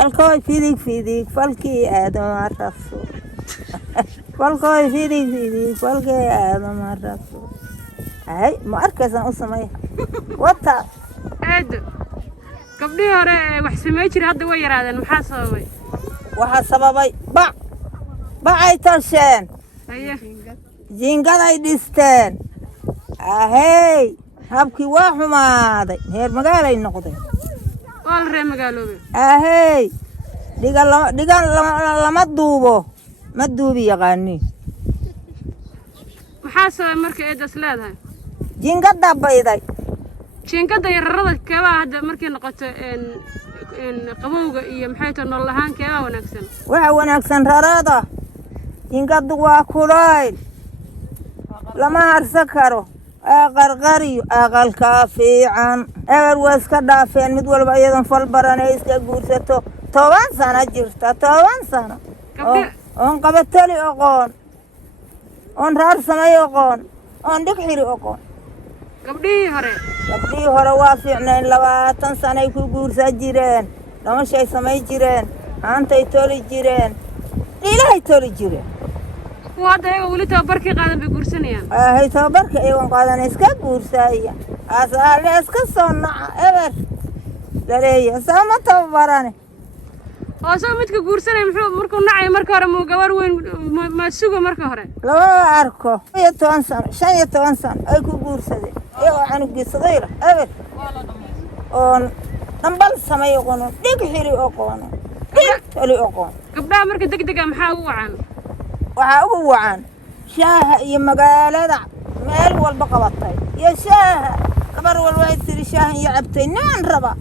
فالكوي فيديك فالكي آدم الرسول فالكوي فيديك فالكي آدم الرسول هاي مركزا أصمي وطا aad gabdhii hore wax sameey jiray hadda way yaraadeen maxaa sababay waxaa sababay bacay tasheen haye jiingaday dhisteen ahey habkii waa xumaaday heer magaalay noqday waa la reer magaaloobe ahey dhigan lama duubo ma duubi yaqaani maxaa sababay marka eedas leedahay jiingada bayday jiingada yararada keebaa hadda markay noqoto qabowga iyo maxay tahay nolol ahaan keebaa wanaagsan waxa wanaagsan rarada jiingadu waa kulayl lama harsan karo qarqariyo aqalka fiican eber waa iska dhaafeen mid walba iyadan fal baranay iska guursato 10 sano jirta 10 sano oon qabatali aqoon oon raar samay aqoon oon dhig xiri aqoon gabdhii hore waa fiicneen 20 sano ay ku guursan jireen dhamashay samay jireen aantay toli jireen ilaahay toli jireen وهذا يقول تباركي قادم بقرصنيان. هاي تبارك أيوة قادم إسكاب قرصايا. أسأل إسكاب صنع إبر. لليه سامة تباراني. أسامتك قرصني مركو نعي مركو رمو جوار وين ما سوق مركو هره. لا أركو. يتوانسان شن يتوانسان أيكو قرصدي. أيوة عنو قصديرة إبر. on نبال سماي يقولون ديك حري يقولون ديك تلي يقولون. قبلها مركو دق محاو عن. waxaa ugu wacan shaaha iyo magaalada meel walba qabatay iyo shaaha gabar walba ay tiri shaahan iyo cabtay naan raba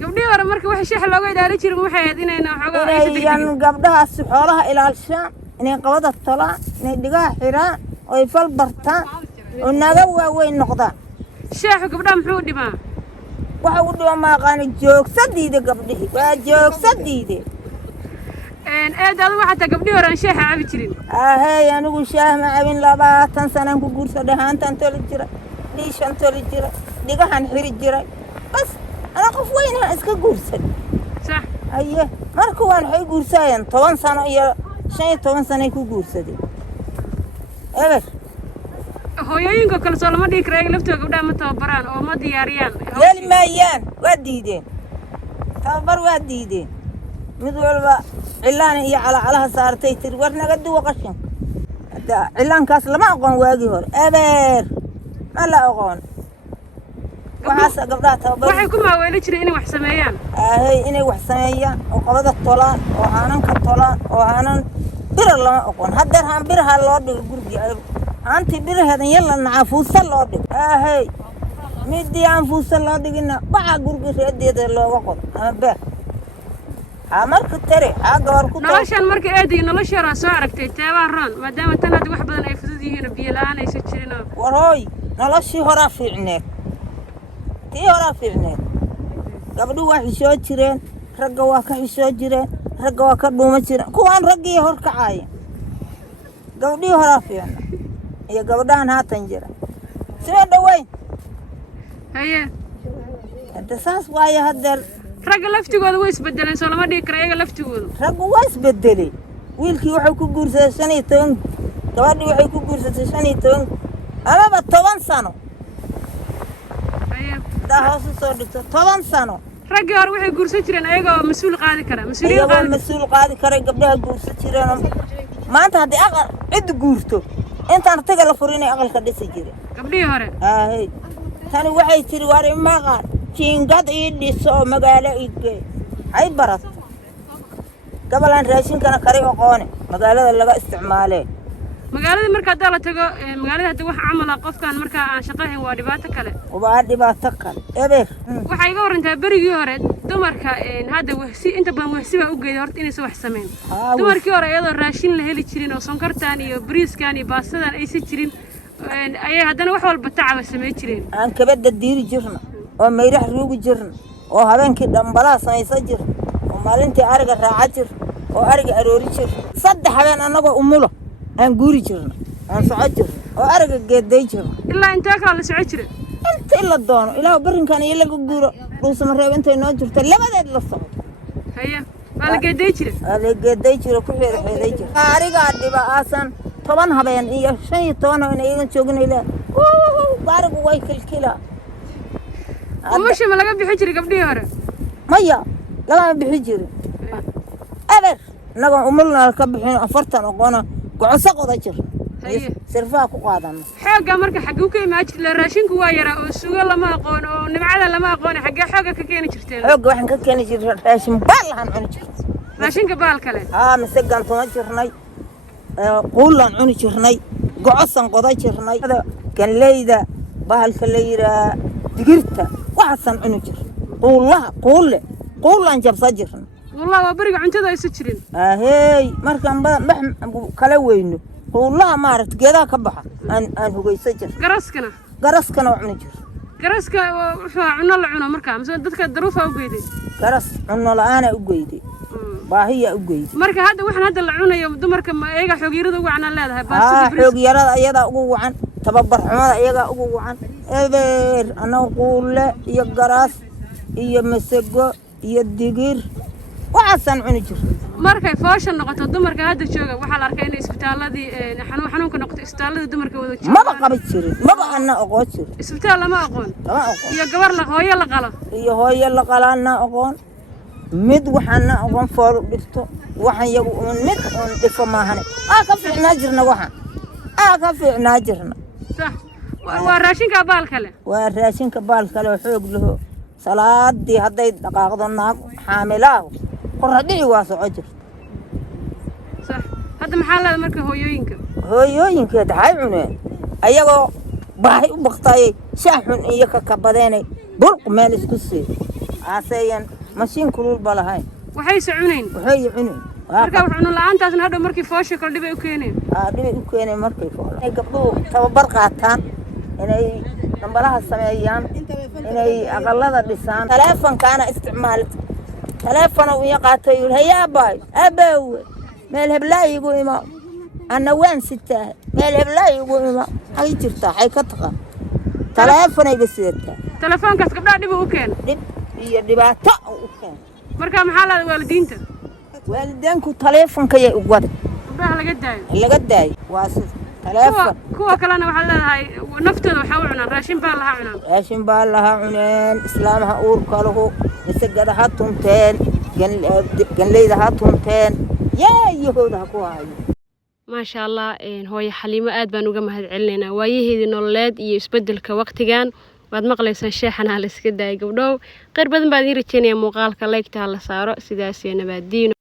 gabdhii hore marka wax shaaha looga ilaalin jiray waxay ahayd inayna xogaa ay sidii gabdhahaas xoolaha ilaalishaan inay qabada tolaan inay dhigaha xiraan oo fal bartaan oo naga waaweyn noqdaan shaaha gabdhaha muxuu dhimaa waxa uu dhimaa maaqaan joogsadiida gabdhii waa joogsadiida aad waxa gabdhii hore shaaha cabi jirin ahey anigu shaah ma cabin 20 sano ku guursaday haantan toli jira liishan toli jira dhigahan xiri jiray bas ana qof weyn ah iska guursaday sax aye marka waan hay guursayeen 10 sano iyo 15 sano ku guursaday eber hooyooyinka kala soo lama dhigi karo laftooda gabdhaha ma tababaraan oo ma diyaariyaan yeel maayaan waa diideen tababar waa diideen mid walba cilaan iyo calaha saartay tir war naga duwa qashin hada cilaankaas lama aqoon waagi hore eber ma la aqoon waxa gabdhaha tababar waxay ku maaweeli jireen inay wax sameeyaan ahey inay wax sameeyaan oo qabada tolaan oo aanan ka tolaan oo aanan bir lama aqoon hadda haan biraha loo dhigo guriga aanti birahadan yalla naafuusa loo dhigo ahey midii aan fuusa loo dhigina baxa guriga reedeeda looga qod ama beer amarka tare gabar ku noloshan marka eedii nolosha soo aragtay teeba roon maadaama tan hada wax badan ay fudud yihiin biyo la'aan ay jireen warooy noloshii hore fiicneed tii hore fiicneed gabadhu wax soo jireen ragga waa ka xisoo jireen ragga waa ka dhuuma jireen kuwan raggii hor kacay gabadhii hore fiicneed iyo gabadhan haatan jira sida dhaweyn haye hada saas waaye hadda ragga laftigooda way isbedeleen soo lama dhigi karo iyaga laftigooda raggu waa isbedelay wiilkii wuxuu ku guursaday 15 gabadhii waxay ku guursatay 15 amaba 10 sano daa hoos soo dhigto 10 sano ragga hore waxay guursan jireen ayaga oo mas'uul qaadi kara mas'uul qaadi kara gabdhaha guursan jireen maanta hadii aqal cid guurto intaan taga la furinay aqalka dhisi jiray gabdhii hore ahey tani waxay tiri war imaqaan jiingad ii dhiso magaalo igge ay barato gabalan raashinkana kari aqoone magaalada laga isticmaalay magaalada marka hada la tago magaalada hada wax amal ah qofkan marka aan shaqayn waa dhibaato kale eber waxa iga warantaa berigii hore dumarka hada wahsi inta badan wahsi baa u geeday horta inay soo wax sameeyaan dumarkii hore iyadoo raashin la heli jirin oo sonkortaan iyo bariiskan iyo baastadan ay si jirin ay hadana wax walba tacaba sameey jireen aan kabada diiri jirna oo meerax ruugu jirna oo habeenkii dhambala samaysan jir oo maalintii ariga raaca jir oo ariga aroori jir saddex habeen anagoo umulo aan guuri jirna aan socod jir oo ariga geeday jir ilaa inta kala la socod jir inta la doono ilaa barinkan iyo lagu guuro روس مرة بنتي نوجر تلبد للصوت هيا على قديجر كل حديجر أرجع دبا أصلا طبعا هبين إيه شيء طبعا هنا إذا شوقنا إلى بارق ويك الكلا ومش ما لقى بحجر قبل يهرب مية لا بحجر أبر نقول أمرنا الكبحين أفرتنا وقنا قعصق وذجر سرفاك وقادنا حاجة مركا حقوقي ما أجل الراشين كوايرة والسوق لما أقون ونبعد لما أقون حاجة كيني شرتين حاجة واحد كيني شرت راشين بالها عن شرت راشين قبال كله مسجن تنشرني قولن عن شرني قعصن قضاء شرني هذا كان ليدا بهالكليرة دقرته وحسن عن شر قولن جاب صجرنا والله وبرق عن كذا يسجرين هاي مركان بحم كلوينه والله ما عرفت كذا كبحة أن هو يسجل قرصكنا وعنجر قرصك عنا العنا مركان مثلا دتك الظروف أو قيدي قرص عنا الآن أو قيدي باهي أو قيدي مركا هذا وإحنا هذا العنا يوم دمرك ما إيجا حجيرة وعنا لا ده حجيرة أيضا وعن تببر حماة أيضا وعن إبر أنا أقول لا يقرص يمسجو يدقير وحسن عنجر markay fooshan noqoto dumarka hadda jooga waxa la arkay in isbitaaladii xanuunka noqoto isbitaalada dumarka wada jooga ma qaban jirin ma ana aqoon jirin isbitaal lama aqoon iyo gabar la hooyo la qalo iyo hooyo la qalana aqoon mid waxana aqoon fool dhifto waxan yagu mid on dhifo maahan ka fiicnaa jirna waxan ka fiicnaa jirna sax waa raashinka baal kale xoog leh salaadii haday dhaqaaqdo naag xaamilaa قردي واسعجر صح هذا محل هذا مركز هويوينك دحايعونه ايغو باهي وبقطاي شاحن ايك كبديني برق مال اسكسي عاسيان ماشين كلول بلاهاي waxay soconeen marka wuxuu laantaasna hadda markii foosho kala dhibay u keeneen markii fool ay gabdho tababar qaataan inay dambalaha sameeyaan inay aqalada dhisaan teleefankaana isticmaalto تلفنا ويقعد يقول هيا باي أبوي ماله بلا يقول ما أنا وين ستة ماله بلا يقول ما هاي ترتاح هاي كتقة تلفنا يبصيرته تلفون كاس قبل دبوا وكان دبوا وكان مركا محل والدينكو تلفون كي يقعد لا قداي واسد تلفون كوا كلنا محل هاي نفتنا وحاولنا راشين بالها عنان إسلامها أور كله مسجد هاتونتين جن ليدا هاتونتين يهودا كواي ما شاء الله هوي حليمة آد بانوجا مهد علينا ويهدي نولاد يسبدل كوقتيان بعد مقليسان شيحنا على سكدا يقولوا قرب بدن بعد يرتين يا مقال كلايك تعال سارة سداسي نبادين